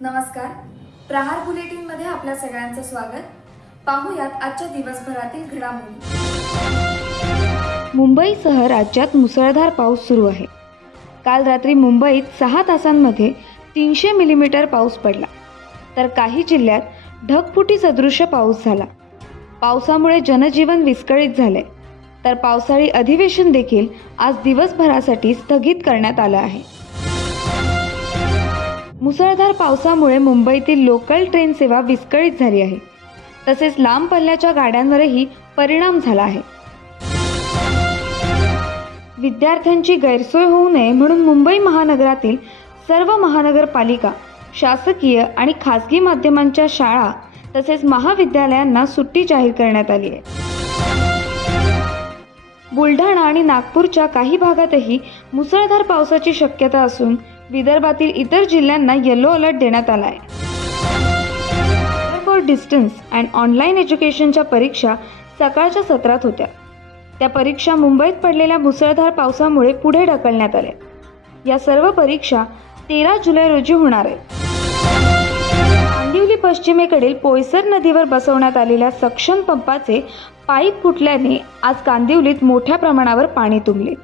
नमस्कार. प्रहार बुलेटिनमध्ये आपल्या सगळ्यांचं स्वागत. पाहूयात आजच्या दिवसभरातील घडामोडी. मुंबईसह राज्यात मुसळधार पाऊस सुरू आहे. काल रात्री मुंबईत सहा तासांमध्ये तीनशे मिलीमीटर पाऊस पडला. तर काही जिल्ह्यात ढगफुटी सदृश्य पाऊस झाला. पावसामुळे जनजीवन विस्कळीत झाले तर पावसाळी अधिवेशन देखील आज दिवसभरासाठी स्थगित करण्यात आलं आहे. मुसळधार पावसामुळे मुंबईतील लोकल ट्रेन सेवा विस्कळीत झाली आहे. तसेच लांब पल्ल्याच्या गाड्यांवरही परिणाम झाला आहे. विद्यार्थ्यांची गैरसोय होऊ नये म्हणून मुंबई महानगरातील सर्व महानगरपालिका शासकीय आणि खासगी माध्यमांच्या शाळा तसेच महाविद्यालयांना सुट्टी जाहीर करण्यात आली आहे. बुलढाणा आणि नागपूरच्या काही भागातही मुसळधार पावसाची शक्यता असून विदर्भातील इतर जिल्ह्यांना येलो अलर्ट देण्यात आला आहे फॉर डिस्टन्स अँड ऑनलाईन एज्युकेशनच्या परीक्षा सकाळच्या सत्रात होत्या. त्या परीक्षा मुंबईत पडलेल्या मुसळधार पावसामुळे पुढे ढकलण्यात आल्या. या सर्व परीक्षा तेरा जुलै रोजी होणार आहेत. कांदिवली पश्चिमेकडील पोयसर नदीवर बसवण्यात आलेल्या सक्षम पंपाचे पाईप फुटल्याने आज कांदिवलीत मोठ्या प्रमाणावर पाणी तुंबले.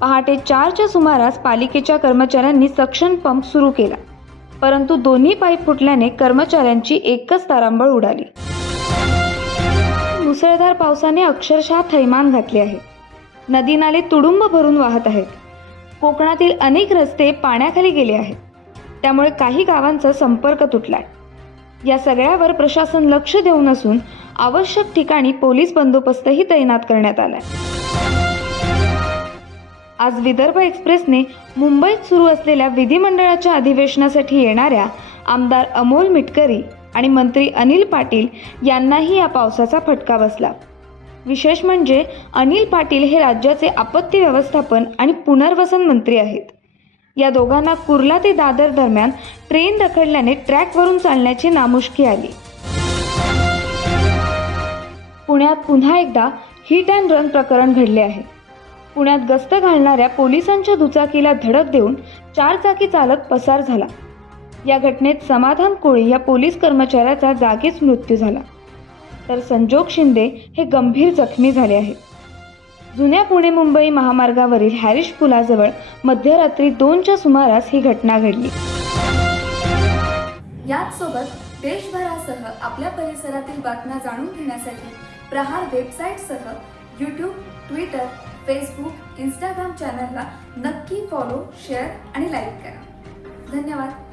पहाटे चारच्या सुमारास पालिकेच्या कर्मचाऱ्यांनी सक्शन पंप सुरू केला. परंतु दोन्ही पाईप फुटल्याने कर्मचाऱ्यांची एकच तारांबळ उडाली. मुसळधार पावसाने अक्षरशः थैमान घातले आहे. नदी नाले तुडुंब भरून वाहत आहेत. कोकणातील अनेक रस्ते पाण्याखाली गेले आहेत. त्यामुळे काही गावांचा संपर्क तुटलाय. या सगळ्यावर प्रशासन लक्ष देऊन असून आवश्यक ठिकाणी पोलीस बंदोबस्तही तैनात करण्यात आलाय. आज विदर्भ एक्सप्रेसने मुंबईत सुरू असलेल्या विधिमंडळाच्या अधिवेशनासाठी येणाऱ्या आमदार अमोल मिटकरी आणि मंत्री अनिल पाटील यांनाही या पावसाचा फटका बसला. विशेष म्हणजे अनिल पाटील हे राज्याचे आपत्ती व्यवस्थापन आणि पुनर्वसन मंत्री आहेत. या दोघांना कुर्ला ते दादर दरम्यान ट्रेन रखडल्याने ट्रॅकवरून चालण्याची नामुष्की आली. पुण्यात पुन्हा एकदा हिट अँड रन प्रकरण घडले आहे. पुण्यात गस्त घालणाऱ्या पोलिसांच्या दुचाकीला धडक देऊन चार चाकी चालक पसार झाला. या घटनेत समाधान कोळी या पोलीस कर्मचाऱ्याचा जागीच मृत्यू झाला. तर संजोग शिंदे हे गंभीर जखमी झाले आहेत. जुन्या पुणे मुंबई महामार्गावरील हॅरिश पुलाजवळ मध्यरात्री दोनच्या सुमारास ही घटना घडली. याच सोबत देशभरासह आपल्या परिसरातील बातम्या जाणून घेण्यासाठी प्रहार वेबसाईटसह यूट्यूब ट्विटर फेसबुक इंस्टाग्राम चॅनलला नक्की फॉलो शेअर आणि लाईक करा. धन्यवाद.